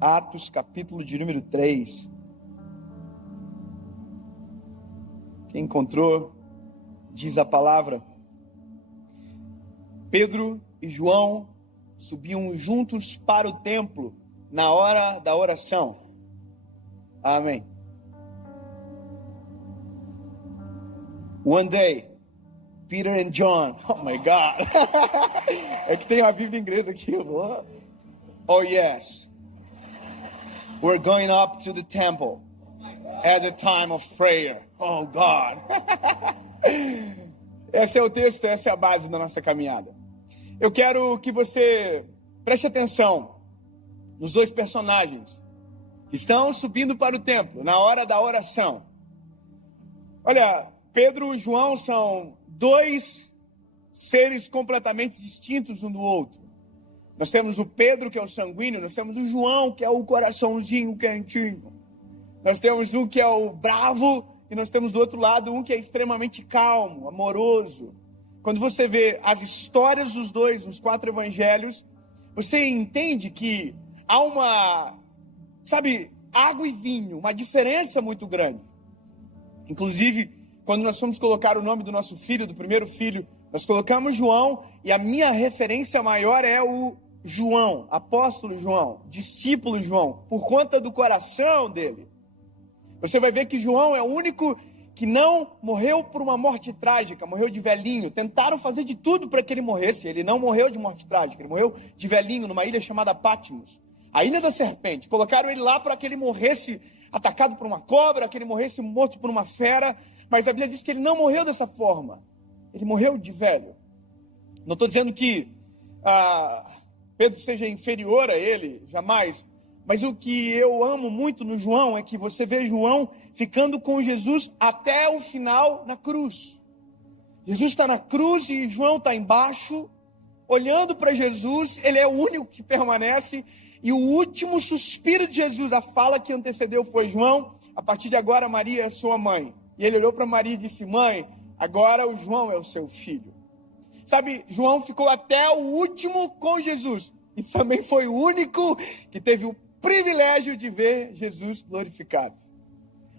Atos, capítulo de número 3. Quem encontrou, diz a palavra: Pedro e João subiam juntos para o templo na hora da oração. Amém. One day, Peter and John. Oh my God. É que tem uma Bíblia em inglês aqui. Oh yes. We're going up to the temple at a time of prayer. Oh God. Esse é o texto, essa é a base da nossa caminhada. Eu quero que você preste atenção nos dois personagens que estão subindo para o templo na hora da oração. Olha, Pedro e João são dois seres completamente distintos um do outro. Nós temos o Pedro, que é o sanguíneo, nós temos o João, que é o coraçãozinho quentinho. Nós temos um que é o bravo, e nós temos do outro lado um que é extremamente calmo, amoroso. Quando você vê as histórias dos dois, nos 4 evangelhos, você entende que há uma, água e vinho, uma diferença muito grande. Inclusive, quando nós fomos colocar o nome do nosso filho, do primeiro filho, nós colocamos João, e a minha referência maior é o João, apóstolo João, discípulo João, por conta do coração dele. Você vai ver que João é o único que não morreu por uma morte trágica, morreu de velhinho. Tentaram fazer de tudo para que ele morresse. Ele não morreu de morte trágica, ele morreu de velhinho numa ilha chamada Patmos, a ilha da serpente. Colocaram ele lá para que ele morresse atacado por uma cobra, que ele morresse morto por uma fera, mas a Bíblia diz que ele não morreu dessa forma. Ele morreu de velho. Não estou dizendo que Pedro seja inferior a ele, jamais. Mas o que eu amo muito no João é que você vê João ficando com Jesus até o final na cruz. Jesus está na cruz e João está embaixo, olhando para Jesus. Ele é o único que permanece. E o último suspiro de Jesus, a fala que antecedeu foi: João, a partir de agora Maria é sua mãe. E ele olhou para Maria e disse: mãe, agora o João é o seu filho. João ficou até o último com Jesus. E também foi o único que teve o privilégio de ver Jesus glorificado.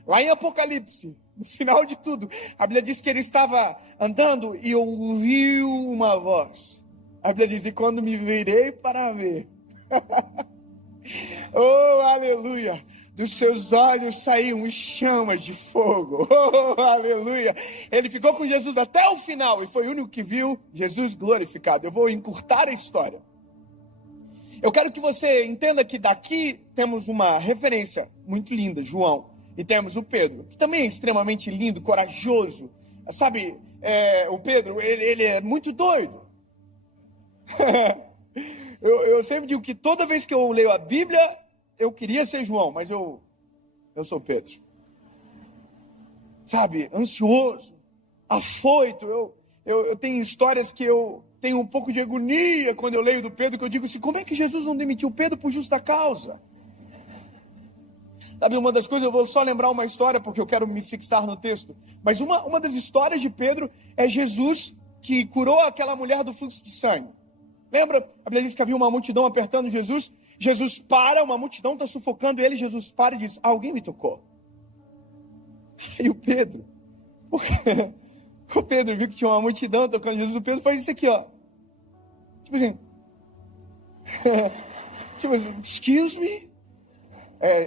Lá em Apocalipse, no final de tudo, a Bíblia diz que ele estava andando e ouviu uma voz. A Bíblia diz: e quando me virei para ver, oh, aleluia, dos seus olhos saíam chamas de fogo. Oh, aleluia. Ele ficou com Jesus até o final e foi o único que viu Jesus glorificado. Eu vou encurtar a história. Eu quero que você entenda que daqui temos uma referência muito linda, João. E temos o Pedro, que também é extremamente lindo, corajoso. O Pedro, ele é muito doido. eu sempre digo que toda vez que eu leio a Bíblia, eu queria ser João, mas eu sou Pedro. Ansioso, afoito. Eu tenho histórias que eu tenho um pouco de agonia quando eu leio do Pedro, que eu digo assim: como é que Jesus não demitiu Pedro por justa causa? Uma das coisas, eu vou só lembrar uma história, porque eu quero me fixar no texto, mas uma das histórias de Pedro é Jesus que curou aquela mulher do fluxo de sangue. Lembra? A Bíblia diz que havia uma multidão apertando Jesus. Jesus para, uma multidão está sufocando ele, Jesus para e diz: alguém me tocou. Aí o Pedro viu que tinha uma multidão tocando Jesus. O Pedro faz isso aqui, ó.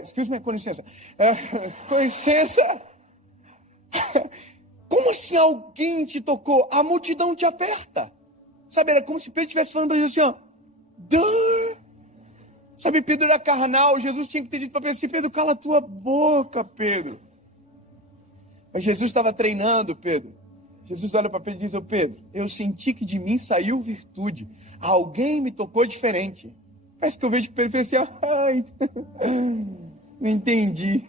Excuse me, com licença. Com licença. Como assim alguém te tocou? A multidão te aperta. Era como se Pedro estivesse falando para Jesus assim, ó. Pedro era carnal. Jesus tinha que ter dito para Pedro assim: Pedro, cala a tua boca, Pedro. Mas Jesus estava treinando Pedro. Jesus olha para Pedro e diz: ô Pedro, eu senti que de mim saiu virtude. Alguém me tocou diferente. Parece que eu vejo que Pedro fez assim: ai, não entendi.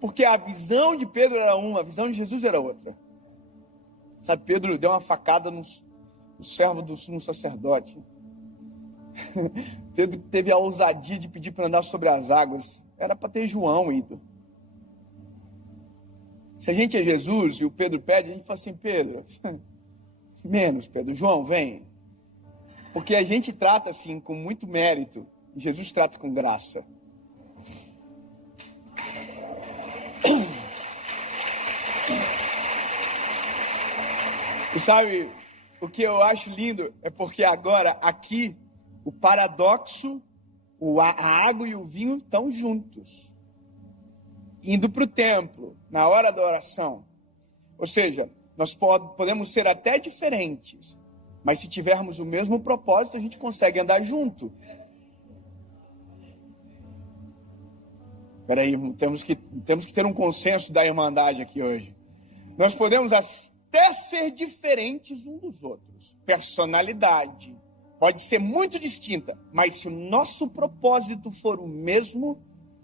Porque a visão de Pedro era uma, a visão de Jesus era outra. Pedro deu uma facada no servo do sumo sacerdote. Pedro teve a ousadia de pedir para andar sobre as águas. Era para ter João ido. Se a gente é Jesus e o Pedro pede, a gente fala assim: Pedro, menos, Pedro. João, vem. Porque a gente trata assim, com muito mérito, Jesus trata com graça. E sabe, o que eu acho lindo é porque agora, aqui, o paradoxo, a água e o vinho estão juntos. Indo para o templo, na hora da oração. Ou seja, nós podemos ser até diferentes, mas se tivermos o mesmo propósito, a gente consegue andar junto. Espera aí, temos que ter um consenso da Irmandade aqui hoje. Nós podemos até ser diferentes uns dos outros. Personalidade pode ser muito distinta, mas se o nosso propósito for o mesmo,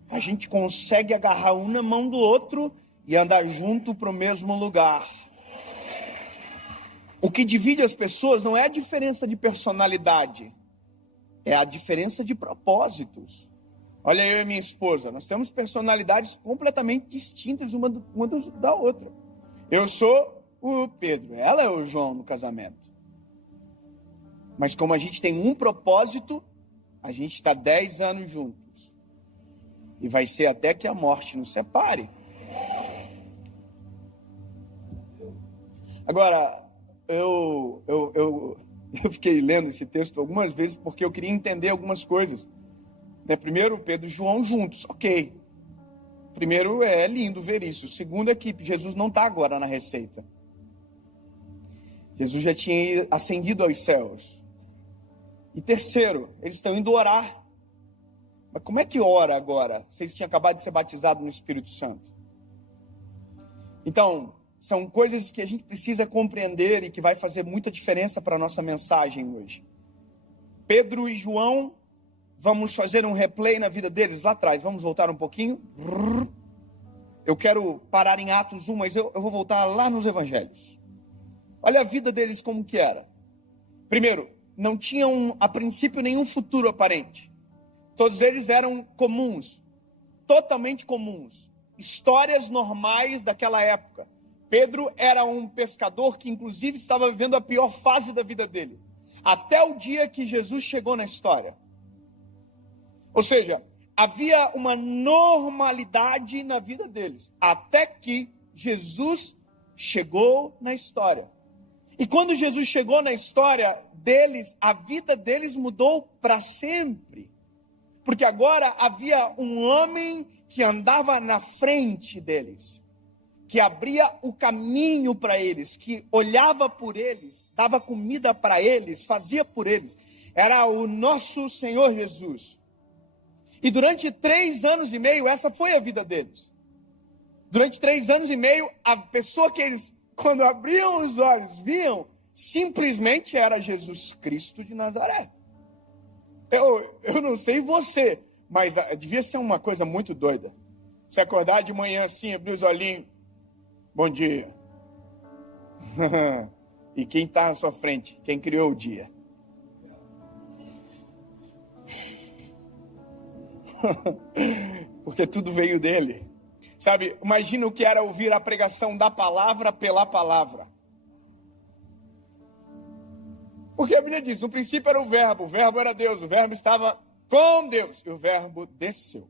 a gente consegue agarrar um na mão do outro e andar junto para o mesmo lugar. O que divide as pessoas não é a diferença de personalidade, é a diferença de propósitos. Olha, eu e minha esposa, nós temos personalidades completamente distintas uma da outra. Eu sou o Pedro, ela é o João no casamento. Mas como a gente tem um propósito, a gente está 10 anos juntos. E vai ser até que a morte nos separe. Agora, eu fiquei lendo esse texto algumas vezes porque eu queria entender algumas coisas. Primeiro, Pedro e João juntos, ok. Primeiro, é lindo ver isso. Segundo, é que Jesus não está agora na receita. Jesus já tinha ascendido aos céus. E terceiro, eles estão indo orar. Mas como é que ora agora? Vocês tinham acabado de ser batizados no Espírito Santo. Então, são coisas que a gente precisa compreender e que vai fazer muita diferença para a nossa mensagem hoje. Pedro e João, vamos fazer um replay na vida deles lá atrás. Vamos voltar um pouquinho. Eu quero parar em Atos 1, mas eu vou voltar lá nos Evangelhos. Olha a vida deles como que era. Primeiro, não tinham a princípio nenhum futuro aparente. Todos eles eram comuns, totalmente comuns. Histórias normais daquela época. Pedro era um pescador que inclusive estava vivendo a pior fase da vida dele. Até o dia que Jesus chegou na história. Ou seja, havia uma normalidade na vida deles, até que Jesus chegou na história. E quando Jesus chegou na história deles, a vida deles mudou para sempre. Porque agora havia um homem que andava na frente deles, que abria o caminho para eles, que olhava por eles, dava comida para eles, fazia por eles. Era o nosso Senhor Jesus. E durante 3 anos e meio, essa foi a vida deles. Durante 3 anos e meio, a pessoa que eles, quando abriam os olhos, viam, simplesmente era Jesus Cristo de Nazaré. Eu não sei você, mas devia ser uma coisa muito doida. Você acordar de manhã assim, abrir os olhinhos, bom dia. E quem está na sua frente? Quem criou o dia? Porque tudo veio dele. Sabe, imagina o que era ouvir a pregação da palavra pela palavra. Porque a Bíblia diz, no princípio era o verbo era Deus, o verbo estava com Deus, e o verbo desceu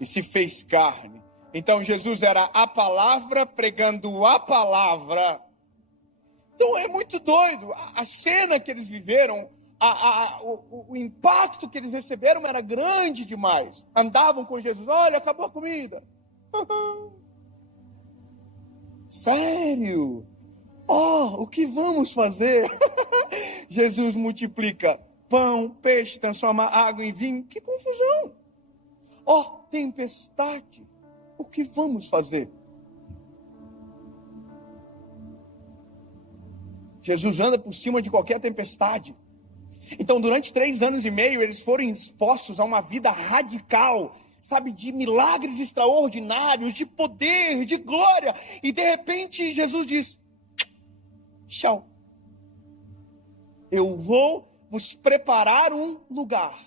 e se fez carne. Então Jesus era a palavra pregando a palavra. Então é muito doido, a cena que eles viveram, o impacto que eles receberam era grande demais. Andavam com Jesus, olha, acabou a comida. Sério? O que vamos fazer? Jesus multiplica pão, peixe, transforma água em vinho. Que confusão! Tempestade. O que vamos fazer? Jesus anda por cima de qualquer tempestade. Então, durante 3 anos e meio, eles foram expostos a uma vida radical, sabe, de milagres extraordinários, de poder, de glória. E, de repente, Jesus diz, tchau. Eu vou vos preparar um lugar.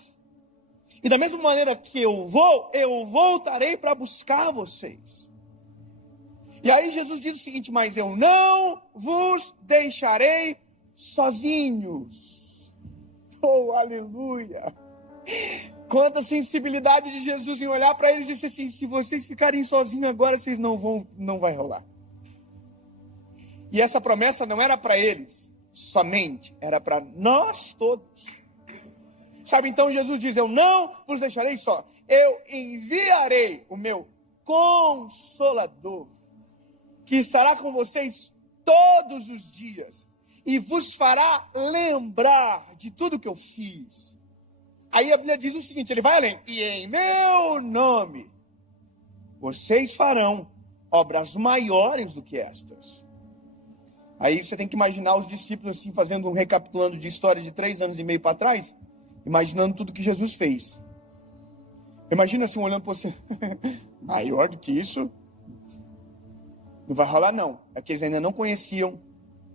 E da mesma maneira que eu voltarei para buscar vocês. E aí Jesus diz o seguinte, mas eu não vos deixarei sozinhos. Oh, aleluia! Quanta sensibilidade de Jesus em olhar para eles e dizer assim: se vocês ficarem sozinhos agora, vocês não vai rolar. E essa promessa não era para eles somente, era para nós todos. Sabe, então Jesus diz: eu não vos deixarei só, eu enviarei o meu Consolador, que estará com vocês todos os dias, e vos fará lembrar de tudo que eu fiz. Aí a Bíblia diz o seguinte, ele vai além: e em meu nome, vocês farão obras maiores do que estas. Aí você tem que imaginar os discípulos assim, fazendo um recapitulando de história de 3 anos e meio para trás, imaginando tudo que Jesus fez. Imagina assim, olhando para você, maior do que isso, não vai rolar não. É que eles ainda não conheciam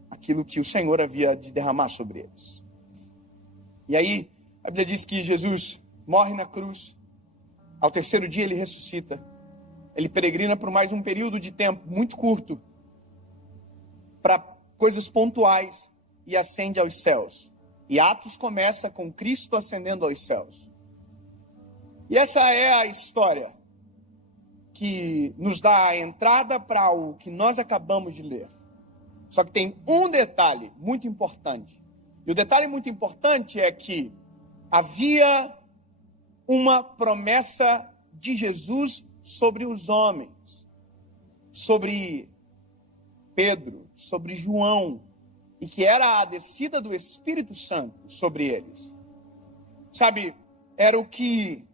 aquilo que o Senhor havia de derramar sobre eles. E aí, a Bíblia diz que Jesus morre na cruz, ao 3º dia ele ressuscita, ele peregrina por mais um período de tempo muito curto, para coisas pontuais, e ascende aos céus. E Atos começa com Cristo ascendendo aos céus. E essa é a história que nos dá a entrada para o que nós acabamos de ler. Só que tem um detalhe muito importante. E o detalhe muito importante é que havia uma promessa de Jesus sobre os homens, sobre Pedro, sobre João, e que era a descida do Espírito Santo sobre eles. Sabe, era o que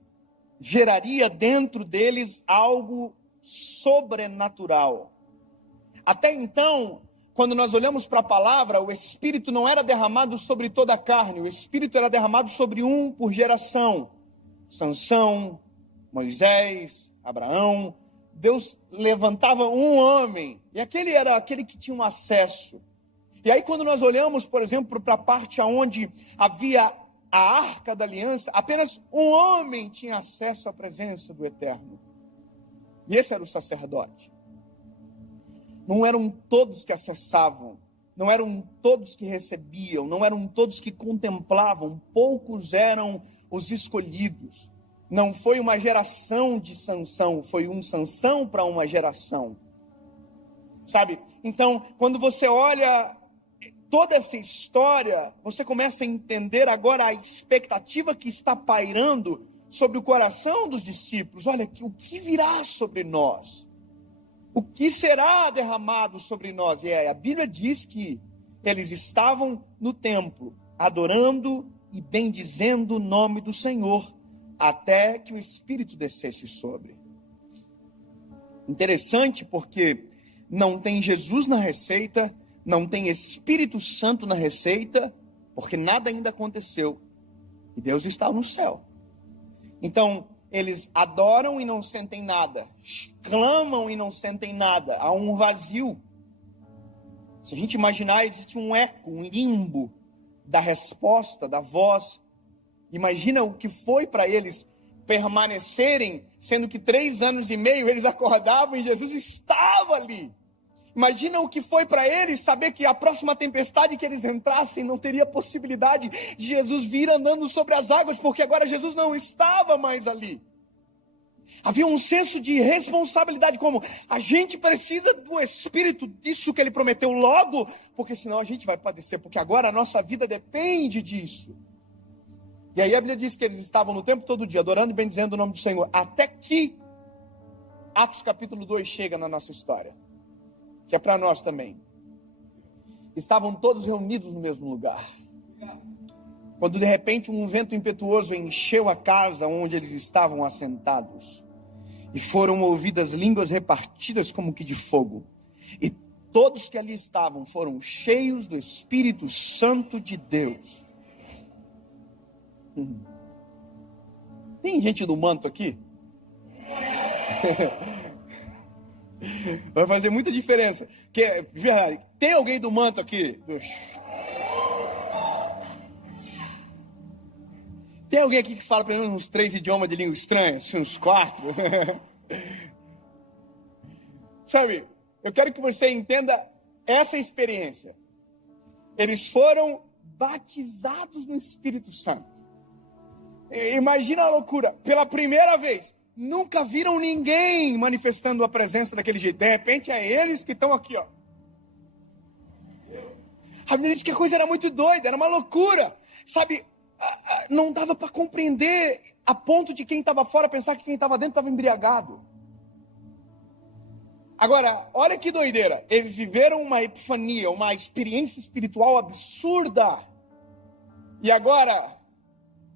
geraria dentro deles algo sobrenatural. Até então, quando nós olhamos para a palavra, o Espírito não era derramado sobre toda a carne, o Espírito era derramado sobre um por geração. Sansão, Moisés, Abraão. Deus levantava um homem, e aquele era aquele que tinha um acesso. E aí quando nós olhamos, por exemplo, para a parte onde havia a Arca da Aliança, apenas um homem tinha acesso à presença do Eterno. E esse era o sacerdote. Não eram todos que acessavam, não eram todos que recebiam, não eram todos que contemplavam, poucos eram os escolhidos. Não foi uma geração de Sansão, foi um Sansão para uma geração. Sabe? Então, quando você olha toda essa história, você começa a entender agora a expectativa que está pairando sobre o coração dos discípulos. Olha, o que virá sobre nós? O que será derramado sobre nós? E a Bíblia diz que eles estavam no templo, adorando e bendizendo o nome do Senhor, até que o Espírito descesse sobre. Interessante porque não tem Jesus na receita, não tem Espírito Santo na receita, porque nada ainda aconteceu. E Deus está no céu. Então, eles adoram e não sentem nada. Clamam e não sentem nada. Há um vazio. Se a gente imaginar, existe um eco, um limbo da resposta, da voz. Imagina o que foi para eles permanecerem, sendo que 3 anos e meio eles acordavam e Jesus estava ali. Imagina o que foi para eles saber que a próxima tempestade que eles entrassem não teria possibilidade de Jesus vir andando sobre as águas, porque agora Jesus não estava mais ali. Havia um senso de responsabilidade, como a gente precisa do Espírito, disso que ele prometeu logo, porque senão a gente vai padecer, porque agora a nossa vida depende disso. E aí a Bíblia diz que eles estavam no tempo todo dia, adorando e bendizendo o nome do Senhor, até que Atos capítulo 2 chega na nossa história. Que é para nós também. Estavam todos reunidos no mesmo lugar. Quando de repente um vento impetuoso encheu a casa onde eles estavam assentados. E foram ouvidas línguas repartidas como que de fogo. E todos que ali estavam foram cheios do Espírito Santo de Deus. Tem gente do manto aqui? Vai fazer muita diferença. Tem alguém do manto aqui? Tem alguém aqui que fala pelo menos uns 3 idiomas de língua estranha? Uns 4? Sabe, eu quero que você entenda essa experiência. Eles foram batizados no Espírito Santo. Imagina a loucura. Pela primeira vez, nunca viram ninguém manifestando a presença daquele jeito. De repente, é eles que estão aqui, ó. A Bíblia diz que a coisa era muito doida, era uma loucura. Sabe, não dava para compreender a ponto de quem estava fora pensar que quem estava dentro estava embriagado. Agora, olha que doideira. Eles viveram uma epifania, uma experiência espiritual absurda. E agora,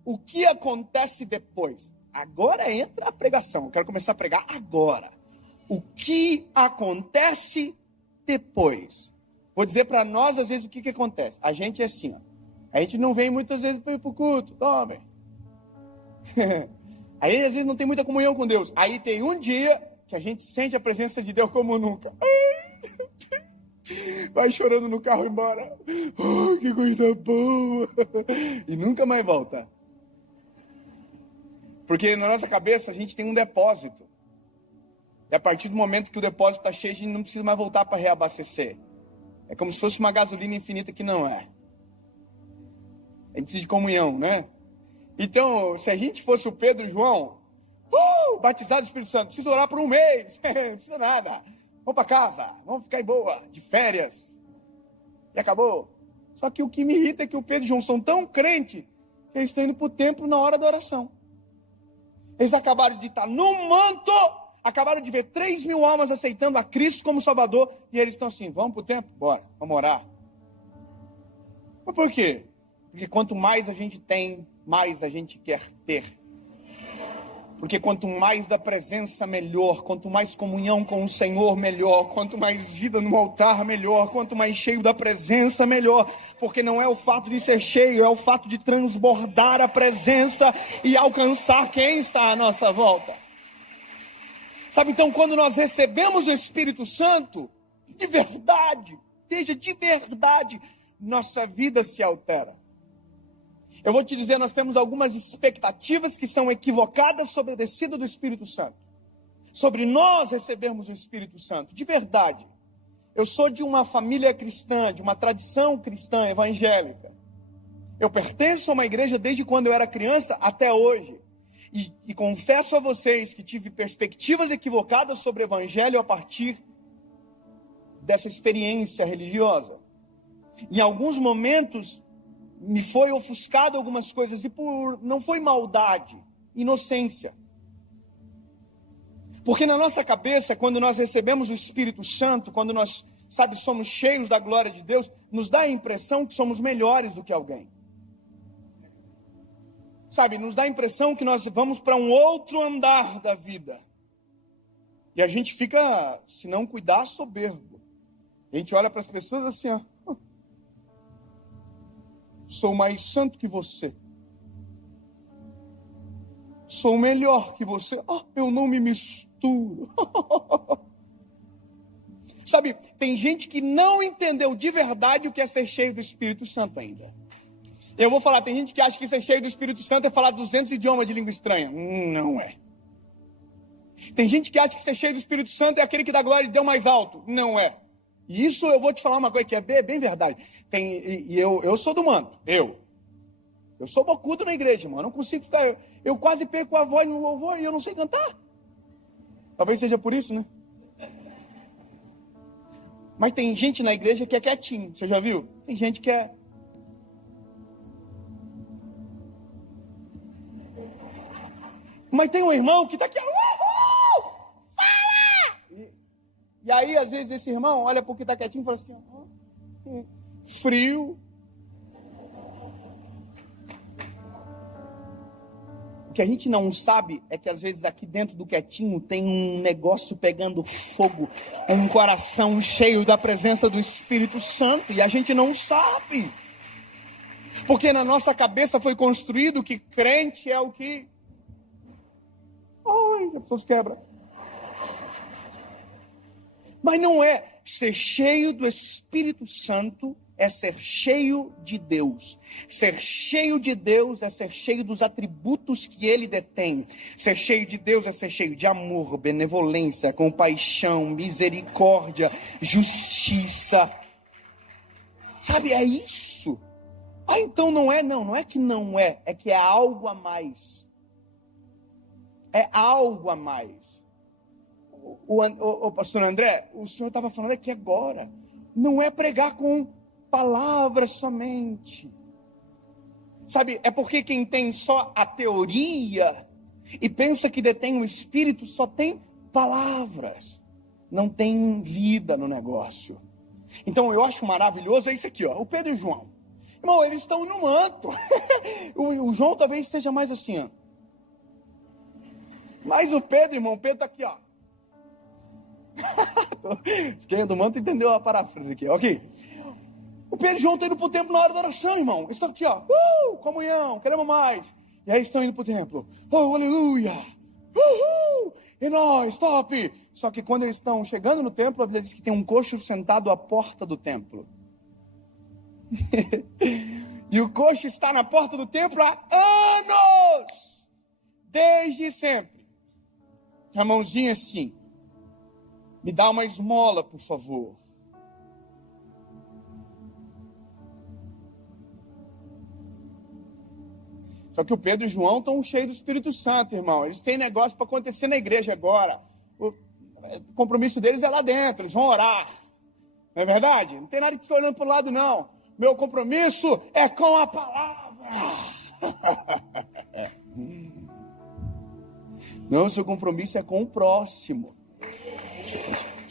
o que acontece depois? Agora entra a pregação. Eu quero começar a pregar agora. O que acontece depois? Vou dizer para nós, às vezes, o que acontece. A gente é assim, ó. A gente não vem muitas vezes para o culto. Tome. Aí, às vezes, não tem muita comunhão com Deus. Aí tem um dia que a gente sente a presença de Deus como nunca. Vai chorando no carro embora. Oh, que coisa boa. E nunca mais volta. Porque na nossa cabeça a gente tem um depósito. E a partir do momento que o depósito está cheio, a gente não precisa mais voltar para reabastecer. É como se fosse uma gasolina infinita que não é. A gente precisa de comunhão, né? Então, se a gente fosse o Pedro e o João, batizado do Espírito Santo, precisa orar por um mês, não precisa nada. Vamos para casa, vamos ficar em boa, de férias. E acabou. Só que o que me irrita é que o Pedro e o João são tão crentes que eles estão indo para o templo na hora da oração. Eles acabaram de estar no manto, acabaram de ver 3.000 almas aceitando a Cristo como Salvador, e eles estão assim, vamos para o templo? Bora, vamos orar. Mas por quê? Porque quanto mais a gente tem, mais a gente quer ter. Porque quanto mais da presença, melhor. Quanto mais comunhão com o Senhor, melhor. Quanto mais vida no altar, melhor. Quanto mais cheio da presença, melhor. Porque não é o fato de ser cheio, é o fato de transbordar a presença e alcançar quem está à nossa volta. Sabe, então, quando nós recebemos o Espírito Santo, de verdade, veja, de verdade, nossa vida se altera. Eu vou te dizer, nós temos algumas expectativas que são equivocadas sobre a descida do Espírito Santo. Sobre nós recebermos o Espírito Santo, de verdade. Eu sou de uma família cristã, de uma tradição cristã evangélica. Eu pertenço a uma igreja desde quando eu era criança até hoje. E confesso a vocês que tive perspectivas equivocadas sobre o evangelho a partir dessa experiência religiosa. Em alguns momentos me foi ofuscado algumas coisas, e não foi maldade, inocência. Porque na nossa cabeça, quando nós recebemos o Espírito Santo, quando nós, somos cheios da glória de Deus, nos dá a impressão que somos melhores do que alguém. Nos dá a impressão que nós vamos para um outro andar da vida. E a gente fica, se não cuidar, soberbo. A gente olha para as pessoas assim, ó. Sou mais santo que você. Sou melhor que você. Eu não me misturo. Tem gente que não entendeu de verdade o que é ser cheio do Espírito Santo ainda. Eu vou falar, tem gente que acha que ser cheio do Espírito Santo é falar 200 idiomas de língua estranha. Não é. Tem gente que acha que ser cheio do Espírito Santo é aquele que dá glória de Deus mais alto. Não é. E isso eu vou te falar uma coisa que é bem verdade. Eu sou do manto. Eu sou bocudo na igreja, mano. Eu não consigo ficar. Eu quase perco a voz no louvor e eu não sei cantar. Talvez seja por isso, né? Mas tem gente na igreja que é quietinho. Você já viu? Tem gente que é. Mas tem um irmão que está aqui. Fala! E aí, às vezes, esse irmão olha para o que está quietinho e fala assim, frio. O que a gente não sabe é que, às vezes, aqui dentro do quietinho tem um negócio pegando fogo, um coração cheio da presença do Espírito Santo, e a gente não sabe. Porque na nossa cabeça foi construído que crente é o que... Ai, as pessoas quebram. Mas não é. Ser cheio do Espírito Santo é ser cheio de Deus. Ser cheio de Deus é ser cheio dos atributos que Ele detém. Ser cheio de Deus é ser cheio de amor, benevolência, compaixão, misericórdia, justiça. É isso. Ah, então não é? Não é que não é. É que é algo a mais. É algo a mais. O pastor André, o senhor estava falando aqui agora. Não é pregar com palavras somente. Sabe, é porque quem tem só a teoria e pensa que detém o Espírito só tem palavras. Não tem vida no negócio. Então eu acho maravilhoso, é isso aqui, ó, o Pedro e o João. Irmão, eles estão no manto. o João talvez esteja mais assim, ó. Mas o Pedro, irmão, o Pedro tá aqui, ó. Quem é do manto entendeu a paráfrase aqui, ok? O Pedro e o João estão indo pro templo na hora da oração, irmão. Eles estão aqui, ó. Comunhão, queremos mais. E aí estão indo pro templo. Oh, aleluia. E nós, top. Só que quando eles estão chegando no templo, a Bíblia diz que tem um coxo sentado à porta do templo. E o coxo está na porta do templo há anos. Desde sempre. A mãozinha assim. Me dá uma esmola, por favor. Só que o Pedro e o João estão cheios do Espírito Santo, irmão. Eles têm negócio para acontecer na igreja agora. O compromisso deles é lá dentro, eles vão orar. Não é verdade? Não tem nada que ficar olhando para o lado, não. Meu compromisso é com a palavra. Não, seu compromisso é com o próximo.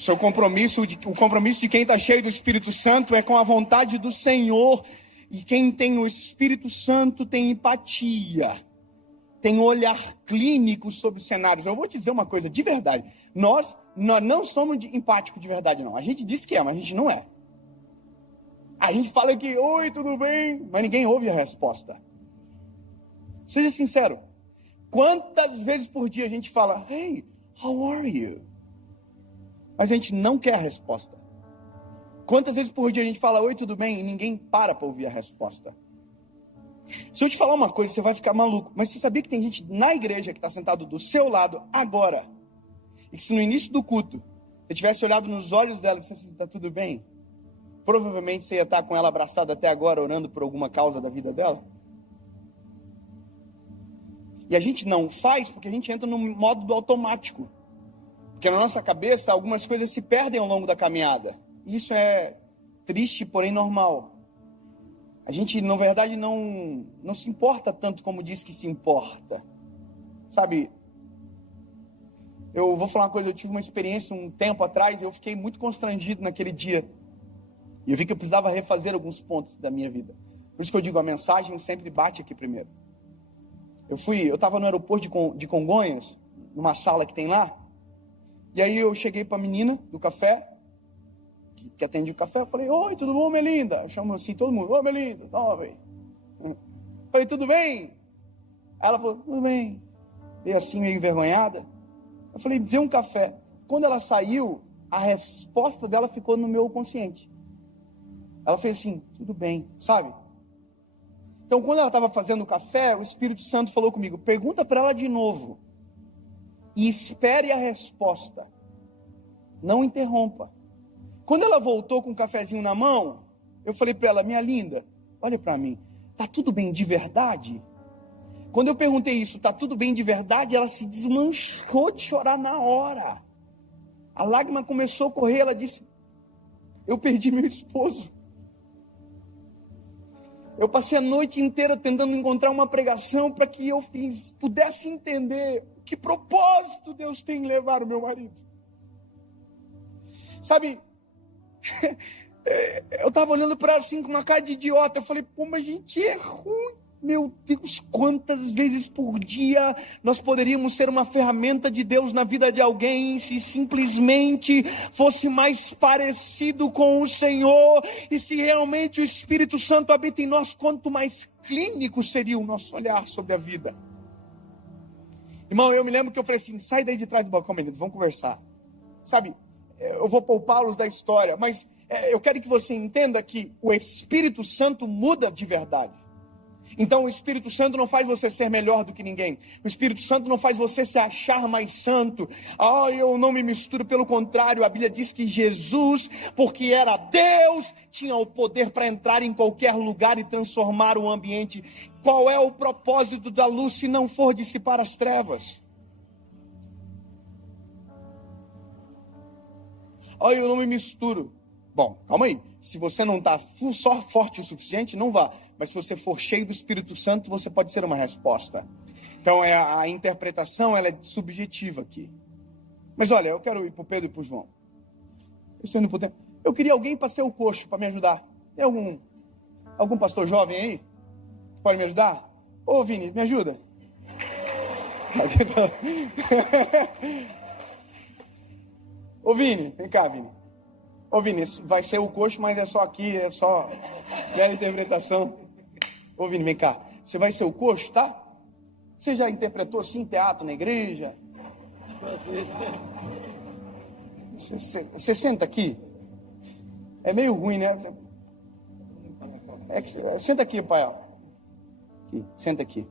O compromisso de quem está cheio do Espírito Santo é com a vontade do Senhor. E quem tem o Espírito Santo tem empatia, tem olhar clínico sobre os cenários. Eu vou te dizer uma coisa de verdade. Nós não somos empáticos de verdade, não. A gente diz que é, mas a gente não é. A gente fala que, oi, tudo bem? Mas ninguém ouve a resposta. Seja sincero. Quantas vezes por dia a gente fala, hey, how are you? Mas a gente não quer a resposta. Quantas vezes por dia a gente fala, oi, tudo bem? E ninguém para ouvir a resposta. Se eu te falar uma coisa, você vai ficar maluco. Mas você sabia que tem gente na igreja que está sentado do seu lado agora? E que se no início do culto, você tivesse olhado nos olhos dela e dissesse, está tudo bem? Provavelmente você ia estar com ela abraçada até agora, orando por alguma causa da vida dela. E a gente não faz porque a gente entra no modo do automático. Porque na nossa cabeça, algumas coisas se perdem ao longo da caminhada. Isso é triste, porém normal. A gente, na verdade, não se importa tanto como diz que se importa. Sabe, eu vou falar uma coisa, eu tive uma experiência um tempo atrás, e eu fiquei muito constrangido naquele dia. E eu vi que eu precisava refazer alguns pontos da minha vida. Por isso que eu digo, a mensagem sempre bate aqui primeiro. Eu estava no aeroporto de Congonhas, numa sala que tem lá, e aí eu cheguei para a menina do café, que atende o café, eu falei, oi, tudo bom, Melinda? Eu chamo assim todo mundo, oi, Melinda, toma, velho. Falei, tudo bem? Ela falou, tudo bem. Veio assim, meio envergonhada. Eu falei, vê um café. Quando ela saiu, a resposta dela ficou no meu consciente. Ela fez assim, tudo bem, sabe? Então, quando ela estava fazendo o café, o Espírito Santo falou comigo, pergunta para ela de novo. E espere a resposta. Não interrompa. Quando ela voltou com um cafezinho na mão, eu falei para ela, minha linda, olha para mim, tá tudo bem de verdade? Quando eu perguntei isso, tá tudo bem de verdade? Ela se desmanchou de chorar na hora. A lágrima começou a correr, ela disse, eu perdi meu esposo. Eu passei a noite inteira tentando encontrar uma pregação para que eu pudesse entender que propósito Deus tem em levar o meu marido. Sabe, eu estava olhando para ela assim com uma cara de idiota. Eu falei, pô, mas a gente é ruim. Meu Deus, quantas vezes por dia nós poderíamos ser uma ferramenta de Deus na vida de alguém se simplesmente fosse mais parecido com o Senhor e se realmente o Espírito Santo habita em nós, quanto mais clínico seria o nosso olhar sobre a vida. Irmão, eu me lembro que eu falei assim, sai daí de trás do balcão, menino, vamos conversar. Sabe, eu vou poupá-los da história, mas eu quero que você entenda que o Espírito Santo muda de verdade. Então o Espírito Santo não faz você ser melhor do que ninguém. O Espírito Santo não faz você se achar mais santo. Eu não me misturo, pelo contrário, a Bíblia diz que Jesus, porque era Deus, tinha o poder para entrar em qualquer lugar e transformar o ambiente. Qual é o propósito da luz se não for dissipar as trevas? Eu não me misturo. Bom, calma aí. Se você não está só forte o suficiente, não vá. Mas se você for cheio do Espírito Santo, você pode ser uma resposta. Então a interpretação ela é subjetiva aqui. Mas olha, eu quero ir para o Pedro e para o João. Eu estou indo para o tempo. Eu queria alguém para ser o coxo, para me ajudar. Tem algum pastor jovem aí? Pode me ajudar? Ô Vini, me ajuda. Ô Vini, vem cá, Vini. Ô Vini, vai ser o coxo, mas é só aqui, é só mera interpretação. Ô Vini, vem cá. Você vai ser o coxo, tá? Você já interpretou assim teatro na igreja? Você senta aqui. É meio ruim, né? Senta aqui, pai. Aqui, senta aqui.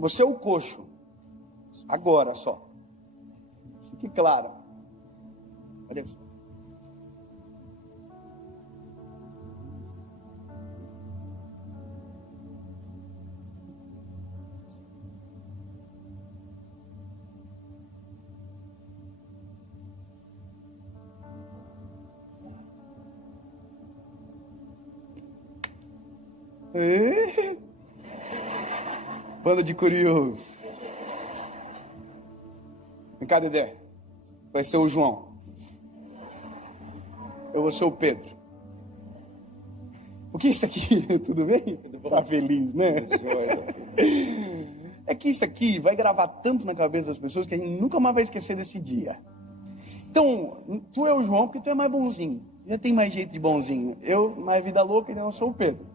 Você é o coxo. Agora só. Fique claro. Olha isso. Bando de curiosos. Vem cá, Dedé. Vai ser o João. Eu vou ser o Pedro. O que é isso aqui? Tudo bem? Tá feliz, né? É que isso aqui vai gravar tanto na cabeça das pessoas que a gente nunca mais vai esquecer desse dia. Então, tu é o João porque tu é mais bonzinho. Já tem mais jeito de bonzinho. Eu, mais vida louca, então eu sou o Pedro.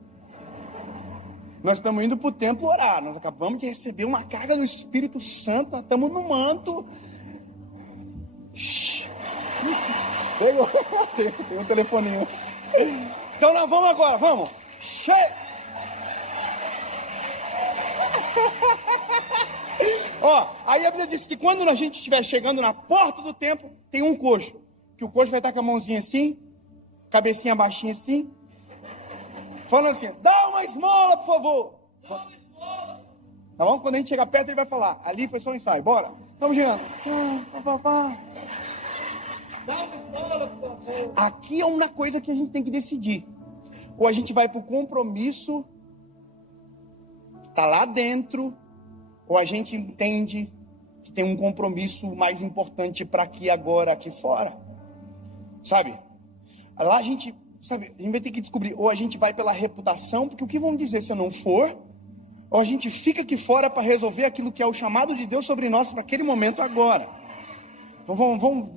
Nós estamos indo para o templo orar. Nós acabamos de receber uma carga do Espírito Santo. Nós estamos no manto. Pegou. Tem um telefoninho. Então nós vamos agora, vamos. Aí a Bíblia diz que quando a gente estiver chegando na porta do templo, tem um coxo. Que o coxo vai estar com a mãozinha assim, cabecinha baixinha assim, falando assim, dá uma esmola, por favor. Dá uma esmola. Tá bom? Quando a gente chegar perto, ele vai falar, ali foi só um ensaio, bora. Estamos chegando. Dá uma esmola, por favor. Aqui é uma coisa que a gente tem que decidir. Ou a gente vai para o compromisso, tá lá dentro, ou a gente entende que tem um compromisso mais importante para aqui agora, aqui fora. Sabe? Lá a gente vai ter que descobrir, ou a gente vai pela reputação, porque o que vão dizer se eu não for, ou a gente fica aqui fora para resolver aquilo que é o chamado de Deus sobre nós para aquele momento agora. Então vamos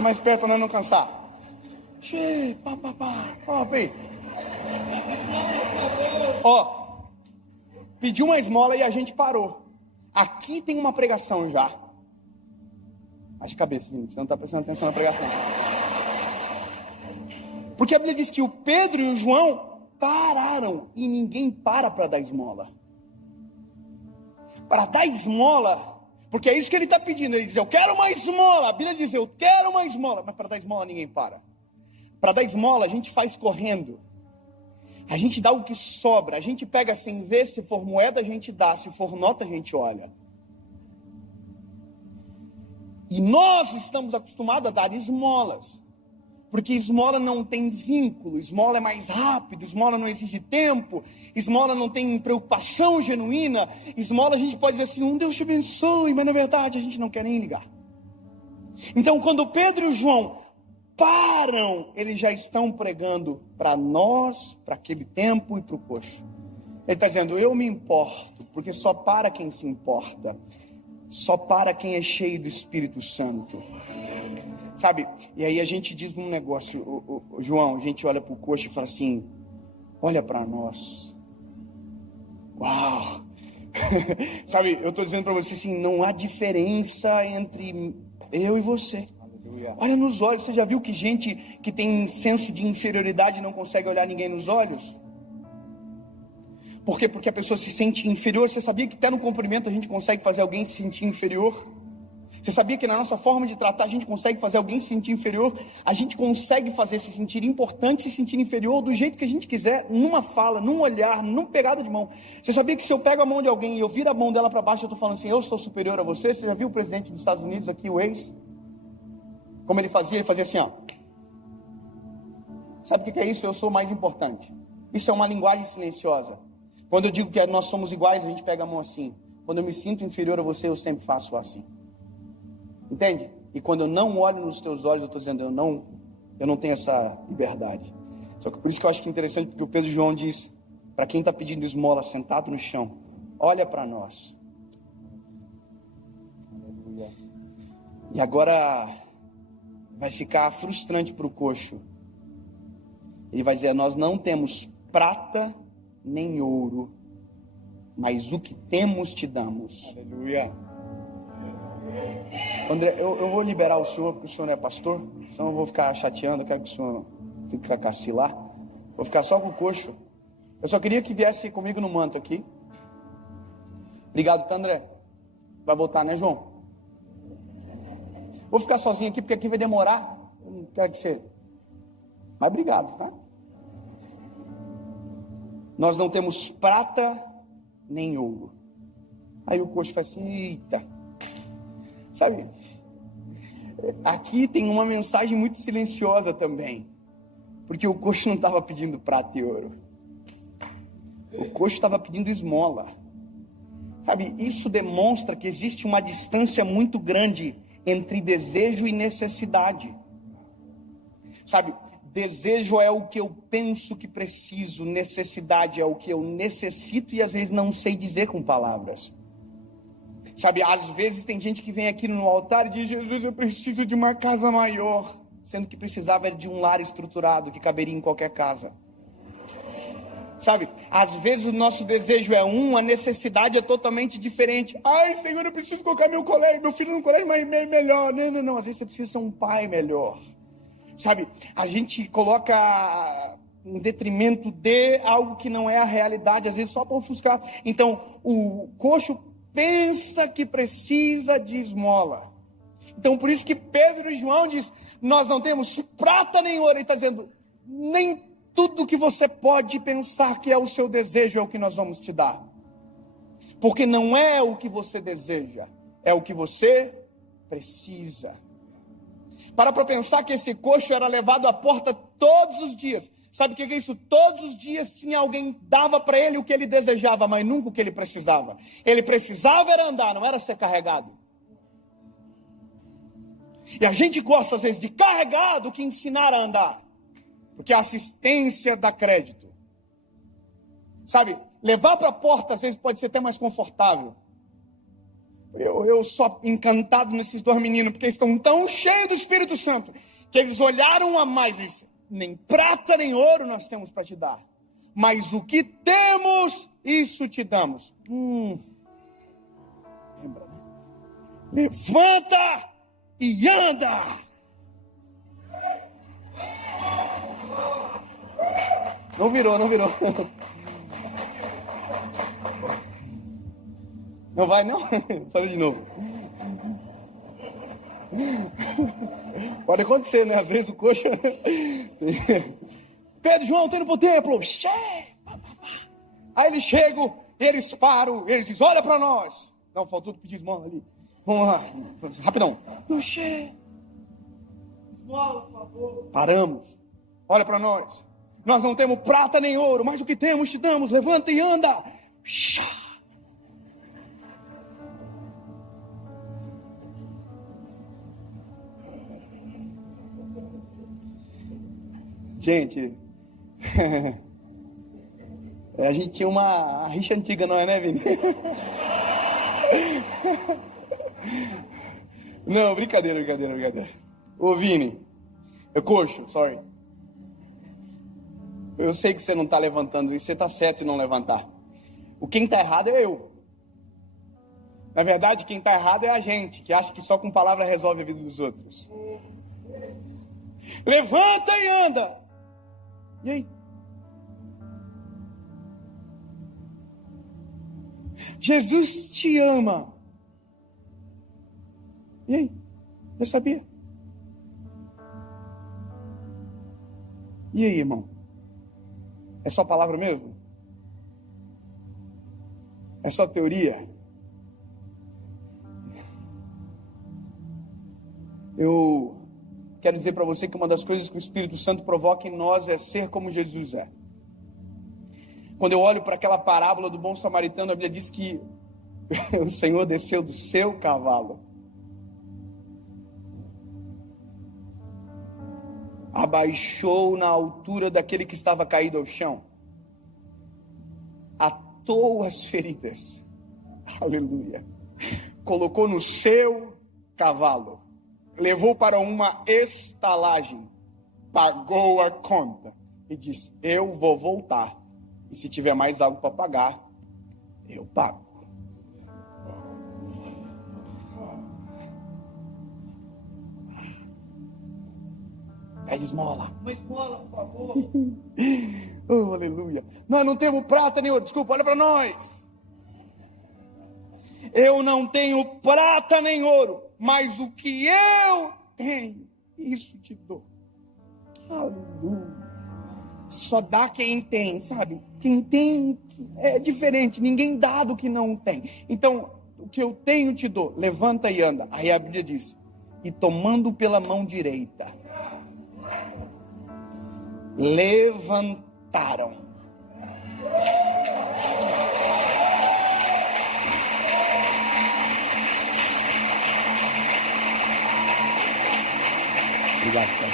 mais perto para nós não cansar. Pediu uma esmola e a gente parou. Aqui tem uma pregação já. Baixa a cabeça, menino, você não está prestando atenção na pregação. Porque a Bíblia diz que o Pedro e o João pararam e ninguém para dar esmola. Para dar esmola, porque é isso que ele está pedindo. Ele diz, eu quero uma esmola. A Bíblia diz, eu quero uma esmola. Mas para dar esmola ninguém para. Para dar esmola a gente faz correndo. A gente dá o que sobra. A gente pega sem ver, se for moeda a gente dá, se for nota a gente olha. E nós estamos acostumados a dar esmolas. Porque esmola não tem vínculo, esmola é mais rápido, esmola não exige tempo, esmola não tem preocupação genuína, esmola a gente pode dizer assim, Deus te abençoe, mas na verdade a gente não quer nem ligar. Então quando Pedro e João param, eles já estão pregando para nós, para aquele tempo e para o coxo. Ele está dizendo, eu me importo, porque só para quem se importa, só para quem é cheio do Espírito Santo. Sabe, e aí a gente diz um negócio, João, a gente olha para o coxo e fala assim, olha para nós. Uau! Sabe, eu estou dizendo para você assim, não há diferença entre eu e você. Aleluia. Olha nos olhos, você já viu que gente que tem senso de inferioridade não consegue olhar ninguém nos olhos? Por quê? Porque a pessoa se sente inferior. Você sabia que até no cumprimento a gente consegue fazer alguém se sentir inferior? Você sabia que na nossa forma de tratar a gente consegue fazer alguém se sentir inferior? A gente consegue fazer se sentir importante, se sentir inferior do jeito que a gente quiser, numa fala, num olhar, numa pegada de mão. Você sabia que se eu pego a mão de alguém e eu viro a mão dela para baixo, eu estou falando assim, eu sou superior a você? Você já viu o presidente dos Estados Unidos aqui, o ex? Como ele fazia? Ele fazia assim, ó. Sabe o que é isso? Eu sou mais importante. Isso é uma linguagem silenciosa. Quando eu digo que nós somos iguais, a gente pega a mão assim. Quando eu me sinto inferior a você, eu sempre faço assim. Entende? E quando eu não olho nos teus olhos, eu estou dizendo, eu não tenho essa liberdade. Só que por isso que eu acho que é interessante, porque o Pedro João diz, para quem está pedindo esmola sentado no chão, olha para nós. E agora vai ficar frustrante para o coxo. Ele vai dizer, nós não temos prata nem ouro, mas o que temos te damos. Aleluia. André, eu vou liberar o senhor, porque o senhor não é pastor, senão eu vou ficar chateando, eu quero que o senhor fique com a cacilar. Vou ficar só com o coxo. Eu só queria que viesse comigo no manto aqui. Obrigado, tá, André? Vai voltar, né, João? Vou ficar sozinho aqui, porque aqui vai demorar. Eu não quero que você... Mas obrigado, tá? Nós não temos prata nem ouro. Aí o coxo faz assim, eita. Sabe, aqui tem uma mensagem muito silenciosa também. Porque o coxo não estava pedindo prata e ouro. O coxo estava pedindo esmola. Sabe, isso demonstra que existe uma distância muito grande entre desejo e necessidade. Sabe, desejo é o que eu penso que preciso, necessidade é o que eu necessito e às vezes não sei dizer com palavras. Sabe, às vezes tem gente que vem aqui no altar e diz, Jesus, eu preciso de uma casa maior, sendo que precisava de um lar estruturado que caberia em qualquer casa. Sabe, às vezes o nosso desejo é a necessidade é totalmente diferente. Ai, Senhor, eu preciso colocar meu filho no colégio melhor. Não, às vezes você precisa ser um pai melhor. Sabe, a gente coloca em detrimento de algo que não é a realidade, às vezes só para ofuscar. Então, o coxo pensa que precisa de esmola. Então, por isso que Pedro e João diz, nós não temos prata nem ouro. Ele está dizendo, nem tudo que você pode pensar que é o seu desejo é o que nós vamos te dar. Porque não é o que você deseja, é o que você precisa. Para pensar que esse coxo era levado à porta todos os dias. Sabe o que é isso? Todos os dias tinha alguém, dava para ele o que ele desejava, mas nunca o que ele precisava. Ele precisava era andar, não era ser carregado. E a gente gosta às vezes de carregar do que ensinar a andar. Porque a assistência dá crédito. Sabe, levar para a porta às vezes pode ser até mais confortável. Eu sou encantado nesses dois meninos, porque eles estão tão cheios do Espírito Santo, que eles olharam a mais e disseram, nem prata nem ouro nós temos para te dar, mas o que temos, isso te damos. Lembra, né? Levanta e anda. Não virou. Não vai, não? Faz de novo. Pode acontecer, né? Às vezes o coxo... Pedro, João, tô indo pro templo. Aí eles chegam, eles param, eles dizem, olha para nós. Não, faltou pedir esmola ali. Vamos lá, rapidão. Esmola, por favor. Paramos. Olha para nós. Nós não temos prata nem ouro, mas o que temos te damos. Levanta e anda. Gente, a gente tinha uma rixa antiga, não é, né, Vini? Não, brincadeira. Ô, Vini, coxo, sorry. Eu sei que você não está levantando isso, você está certo em não levantar. Quem está errado é eu. Na verdade, quem está errado é a gente, que acha que só com palavra resolve a vida dos outros. Levanta e anda. E aí? Jesus te ama. E aí? Eu sabia. E aí, irmão? É só palavra mesmo? É só teoria? Eu quero dizer para você que uma das coisas que o Espírito Santo provoca em nós é ser como Jesus é. Quando eu olho para aquela parábola do bom samaritano, a Bíblia diz que o Senhor desceu do seu cavalo, abaixou na altura daquele que estava caído ao chão, atou as feridas, aleluia, colocou no seu cavalo, levou para uma estalagem, pagou a conta e disse: eu vou voltar, e se tiver mais algo para pagar, eu pago. Pede esmola. Uma esmola, por favor. Oh, aleluia. Nós não temos prata nem ouro. Desculpa, olha para nós. Eu não tenho prata nem ouro, mas o que eu tenho, isso te dou. Aleluia. Só dá quem tem, sabe? Quem tem é diferente. Ninguém dá do que não tem. Então, o que eu tenho te dou. Levanta e anda. Aí a Bíblia diz: e tomando pela mão direita, levantaram. Obrigado, Pai.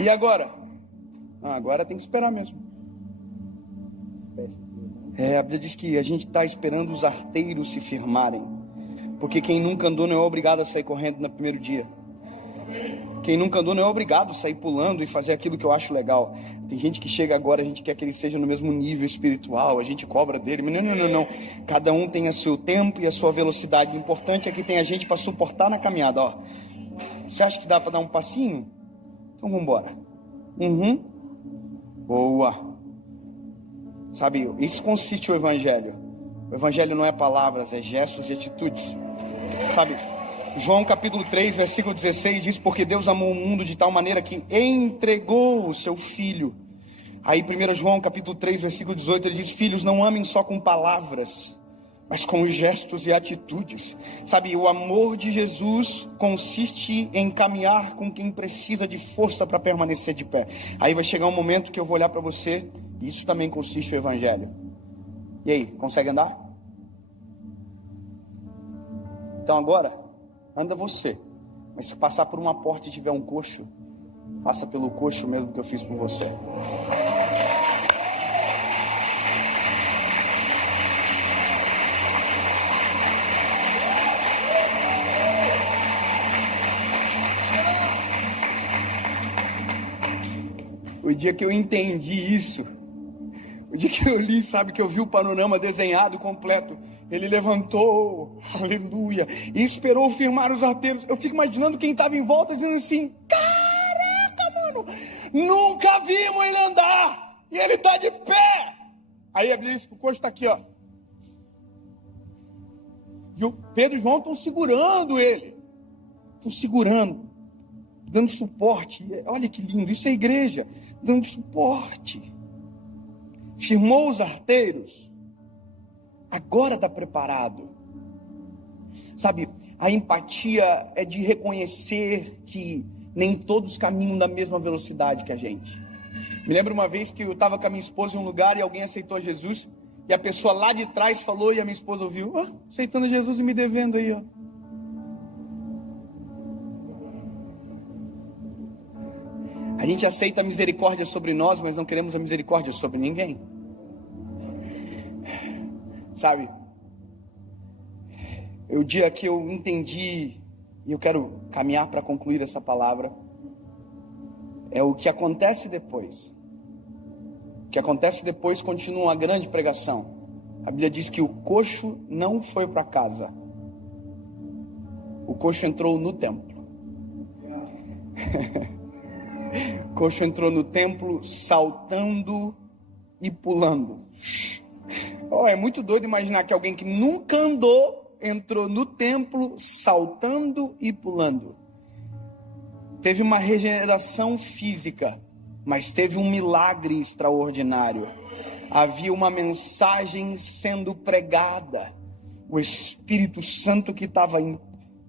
E agora? Agora tem que esperar mesmo. A Bíblia diz que a gente está esperando os arteiros se firmarem, porque quem nunca andou não é obrigado a sair correndo no primeiro dia. Quem nunca andou não é obrigado a sair pulando e fazer aquilo que eu acho legal. Tem gente que chega agora, a gente quer que ele seja no mesmo nível espiritual, a gente cobra dele, mas não. Cada um tem o seu tempo e a sua velocidade. O importante é que tem a gente para suportar na caminhada, ó. Você acha que dá para dar um passinho? Então vamos embora. Boa. Sabe, isso consiste o Evangelho. O Evangelho não é palavras, é gestos e atitudes. Sabe, João capítulo 3, versículo 16 diz: porque Deus amou o mundo de tal maneira que entregou o seu Filho. Aí 1 João capítulo 3, versículo 18, ele diz: filhos, não amem só com palavras, mas com gestos e atitudes. Sabe, o amor de Jesus consiste em caminhar com quem precisa de força para permanecer de pé. Aí vai chegar um momento que eu vou olhar para você, e isso também consiste no Evangelho. E aí, consegue andar? Então agora, anda você. Mas se passar por uma porta e tiver um coxo, passa pelo coxo mesmo que eu fiz por você. O dia que eu entendi isso, o dia que eu li, sabe, que eu vi o panorama desenhado completo, ele levantou, aleluia, e esperou firmar os arteiros. Eu fico imaginando quem estava em volta dizendo assim: caraca, mano, nunca vimos ele andar, e ele está de pé. Aí a Bíblia diz que o coxo está aqui, ó. E o Pedro e João estão segurando ele, dando suporte. Olha que lindo, isso é igreja, dando suporte. Firmou os arteiros, agora está preparado. Sabe, a empatia é de reconhecer que nem todos caminham na mesma velocidade que a gente. Me lembro uma vez que eu estava com a minha esposa em um lugar e alguém aceitou Jesus, e a pessoa lá de trás falou, e a minha esposa ouviu: aceitando Jesus e me devendo aí, ó. A gente aceita a misericórdia sobre nós, mas não queremos a misericórdia sobre ninguém. Sabe, o dia que eu entendi, e eu quero caminhar para concluir essa palavra, é o que acontece depois. O que acontece depois continua uma grande pregação. A Bíblia diz que o coxo não foi para casa. O coxo entrou no templo. O coxo entrou no templo saltando e pulando. É muito doido imaginar que alguém que nunca andou, entrou no templo saltando e pulando. Teve uma regeneração física, mas teve um milagre extraordinário. Havia uma mensagem sendo pregada. O Espírito Santo que estava em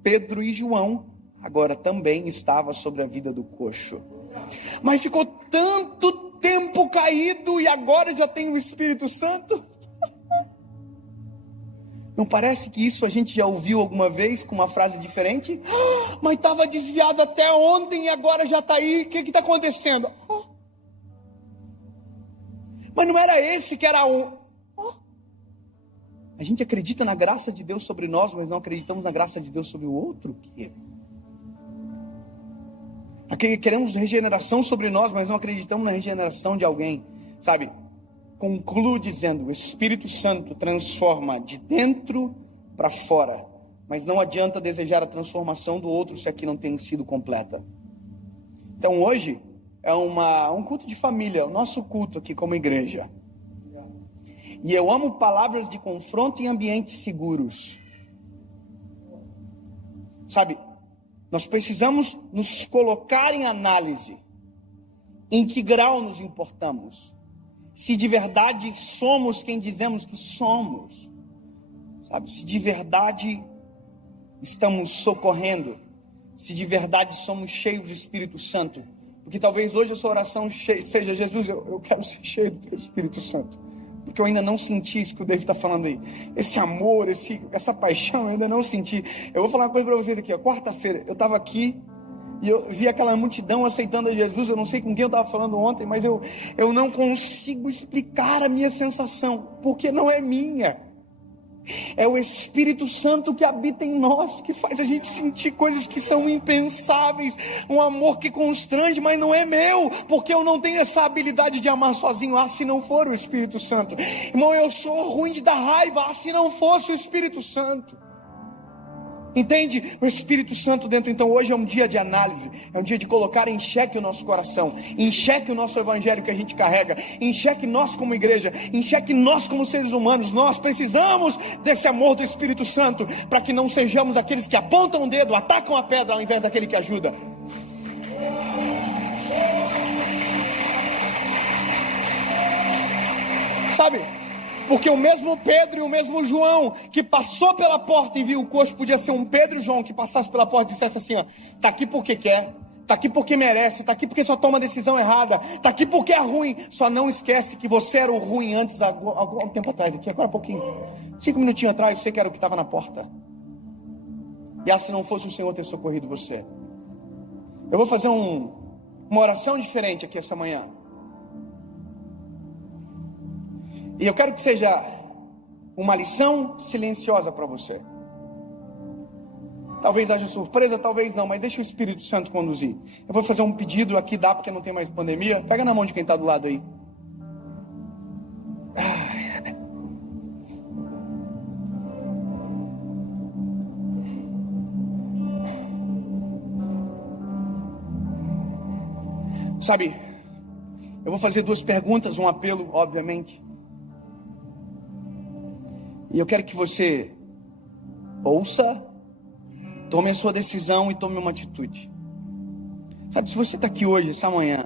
Pedro e João, agora também estava sobre a vida do coxo. Mas ficou tanto tempo caído e agora já tem o Espírito Santo? Não parece que isso a gente já ouviu alguma vez com uma frase diferente? Mas estava desviado até ontem e agora já está aí, o que está acontecendo? Mas não era esse que era o... A gente acredita na graça de Deus sobre nós, mas não acreditamos na graça de Deus sobre o outro? Queremos regeneração sobre nós, mas não acreditamos na regeneração de alguém, sabe? Concluo dizendo, o Espírito Santo transforma de dentro para fora, mas não adianta desejar a transformação do outro se aqui não tem sido completa. Então hoje é um culto de família, o nosso culto aqui como igreja. E eu amo palavras de confronto em ambientes seguros. Sabe, nós precisamos nos colocar em análise. Em que grau nos importamos? Se de verdade somos quem dizemos que somos. Sabe, se de verdade estamos socorrendo. Se de verdade somos cheios do Espírito Santo. Porque talvez hoje a sua oração seja: Jesus, eu quero ser cheio do Teu Espírito Santo. Porque eu ainda não senti isso que o David está falando aí. Esse amor, essa paixão, eu ainda não senti. Eu vou falar uma coisa para vocês aqui. Quarta-feira, eu estava aqui e eu vi aquela multidão aceitando a Jesus. Eu não sei com quem eu estava falando ontem, mas eu não consigo explicar a minha sensação. Porque não é minha. É o Espírito Santo que habita em nós, que faz a gente sentir coisas que são impensáveis, um amor que constrange, mas não é meu, porque eu não tenho essa habilidade de amar sozinho. Se não for o Espírito Santo, irmão, eu sou ruim de dar raiva, se não fosse o Espírito Santo. Entende? O Espírito Santo dentro. Então hoje é um dia de análise, é um dia de colocar em xeque o nosso coração, em xeque o nosso evangelho que a gente carrega, em xeque nós como igreja, em xeque nós como seres humanos. Nós precisamos desse amor do Espírito Santo, para que não sejamos aqueles que apontam o dedo, atacam a pedra, ao invés daquele que ajuda. Sabe? Porque o mesmo Pedro e o mesmo João que passou pela porta e viu o coxo, podia ser um Pedro e João que passasse pela porta e dissesse assim: ó, tá aqui porque quer, tá aqui porque merece, tá aqui porque só toma a decisão errada, tá aqui porque é ruim. Só não esquece que você era o ruim antes, algum tempo atrás, aqui agora há pouquinho, 5 minutinhos atrás, você que era o que estava na porta. E se não fosse o Senhor ter socorrido você. Eu vou fazer uma oração diferente aqui essa manhã. E eu quero que seja uma lição silenciosa para você. Talvez haja surpresa, talvez não, mas deixa o Espírito Santo conduzir. Eu vou fazer um pedido aqui, dá porque não tem mais pandemia. Pega na mão de quem está do lado aí. Sabe, eu vou fazer 2 perguntas, um apelo, obviamente. E eu quero que você ouça, tome a sua decisão e tome uma atitude. Sabe, se você está aqui hoje, essa manhã,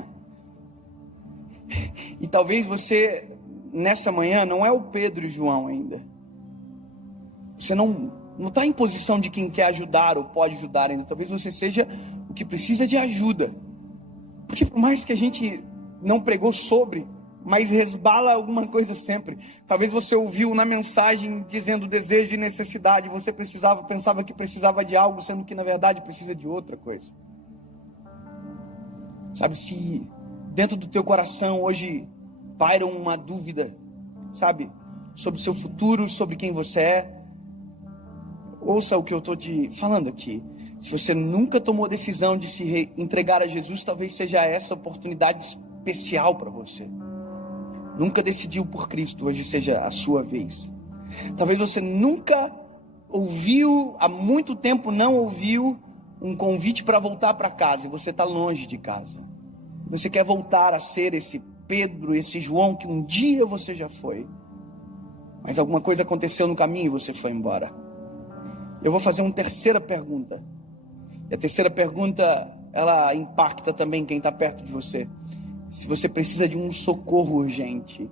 e talvez você, nessa manhã, não é o Pedro e João ainda. Você não está em posição de quem quer ajudar ou pode ajudar ainda. Talvez você seja o que precisa de ajuda. Porque por mais que a gente não pregou sobre, mas resbala alguma coisa sempre. Talvez você ouviu na mensagem dizendo desejo e necessidade. Você pensava que precisava de algo, sendo que na verdade precisa de outra coisa. Sabe, se dentro do teu coração hoje paira uma dúvida, sabe, sobre o seu futuro, sobre quem você é, ouça o que eu estou te falando aqui. Se você nunca tomou decisão de se entregar a Jesus, talvez seja essa oportunidade especial para você. Nunca decidiu por Cristo, hoje seja a sua vez. Talvez você nunca ouviu, há muito tempo não ouviu um convite para voltar para casa, e você está longe de casa. Você quer voltar a ser esse Pedro, esse João que um dia você já foi, mas alguma coisa aconteceu no caminho e você foi embora. Eu vou fazer uma terceira pergunta. E a terceira pergunta, ela impacta também quem está perto de você. Se você precisa de um socorro urgente,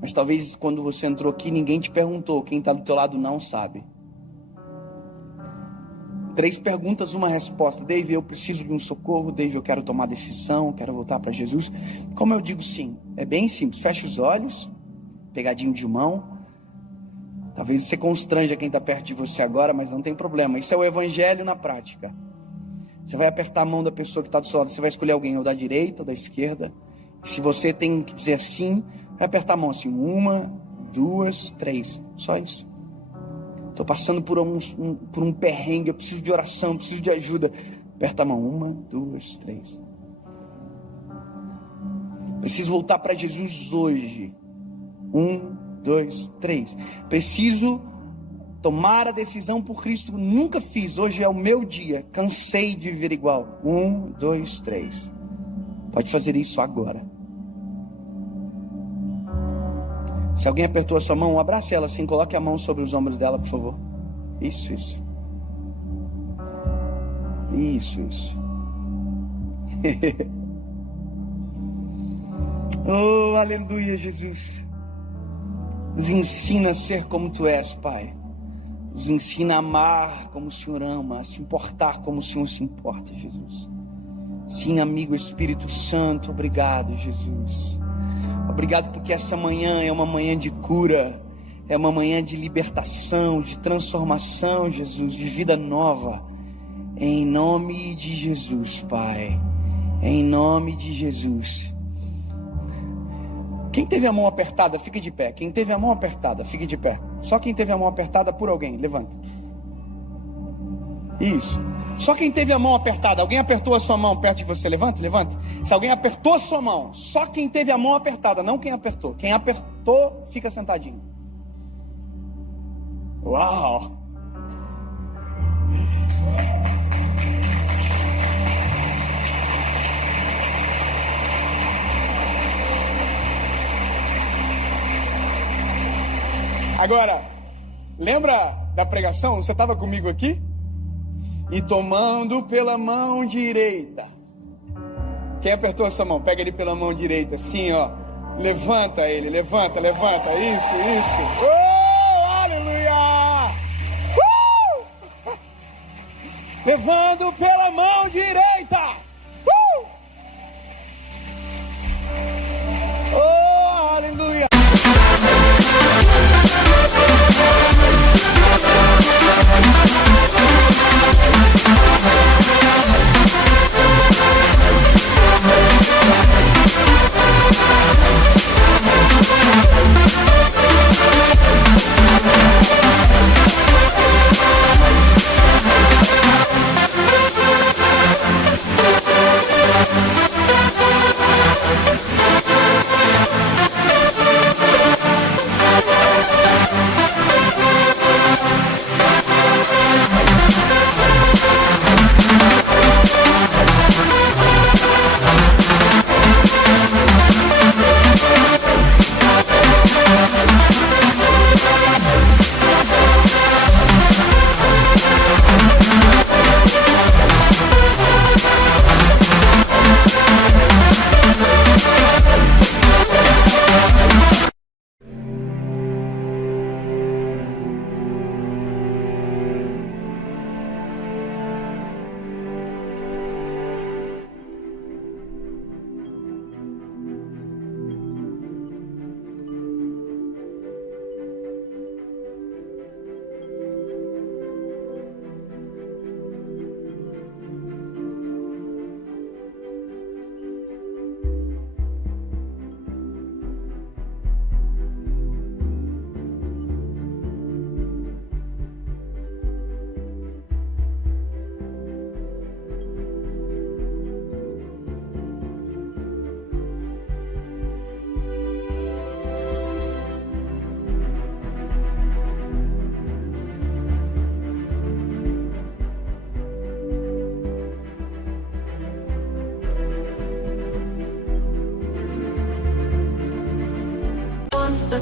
mas talvez quando você entrou aqui ninguém te perguntou, quem está do teu lado não sabe. 3 perguntas, uma resposta. Dave, eu preciso de um socorro. Dave, eu quero tomar decisão, quero voltar para Jesus. Como eu digo sim? É bem simples. Fecha os olhos, pegadinho de mão. Talvez você constranja quem está perto de você agora, mas não tem problema. Isso é o evangelho na prática. Você vai apertar a mão da pessoa que está do seu lado. Você vai escolher alguém ou da direita ou da esquerda. E se você tem que dizer sim, vai apertar a mão assim. 1, 2, 3. Só isso. Estou passando por um perrengue, eu preciso de oração, eu preciso de ajuda. Aperta a mão. 1, 2, 3. Preciso voltar para Jesus hoje. 1, 2, 3. Preciso tomar a decisão por Cristo. Nunca fiz, hoje é o meu dia. Cansei de viver igual. 1, 2, 3. Pode fazer isso agora. Se alguém apertou a sua mão, abrace ela assim, coloque a mão sobre os ombros dela, por favor. Isso. Oh, aleluia, Jesus. Nos ensina a ser como Tu és, Pai. Nos ensina a amar como o Senhor ama, a se importar como o Senhor se importa, Jesus. Sim, amigo Espírito Santo, obrigado, Jesus. Obrigado porque essa manhã é uma manhã de cura, é uma manhã de libertação, de transformação, Jesus, de vida nova. Em nome de Jesus, Pai. Em nome de Jesus. Quem teve a mão apertada, fique de pé. Quem teve a mão apertada, fique de pé. Só quem teve a mão apertada por alguém, levanta. Isso. Só quem teve a mão apertada, alguém apertou a sua mão perto de você, levanta. Se alguém apertou a sua mão, só quem teve a mão apertada, não quem apertou. Quem apertou, fica sentadinho. Uau! Agora, lembra da pregação? Você estava comigo aqui? E tomando pela mão direita. Quem apertou essa mão? Pega ele pela mão direita, assim, ó. Levanta ele, levanta. Isso. Oh, aleluia! Levando pela mão direita. Oh, aleluia!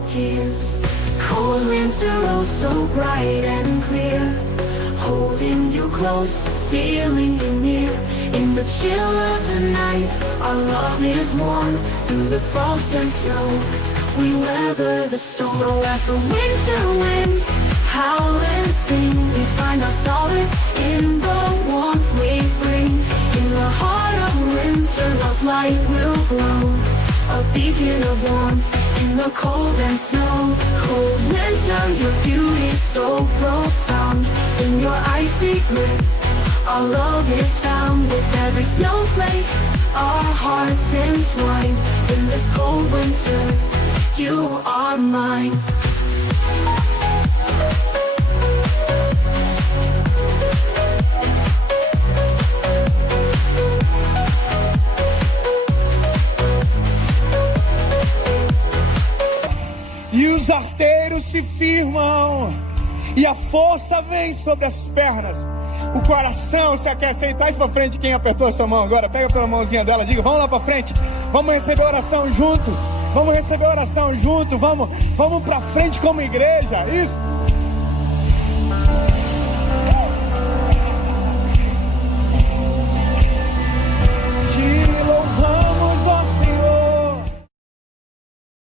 appears. Cold winter, oh so bright and clear, holding you close, feeling you near. In the chill of the night, our love is warm. Through the frost and snow, we weather the storm. So as the winter winds howl and sing, we find our solace in the warmth we bring. In the heart of winter, love's light will glow, a beacon of warmth in the cold and snow. Cold winter, your beauty so profound. In your icy grip, our love is found. With every snowflake, our hearts entwine. In this cold winter, you are mine. E os arteiros se firmam, e a força vem sobre as pernas. O coração, você quer aceitar isso pra frente? Quem apertou a sua mão agora, pega pela mãozinha dela, diga, vamos lá pra frente, vamos receber a oração junto, vamos receber a oração junto, vamos pra frente como igreja, isso.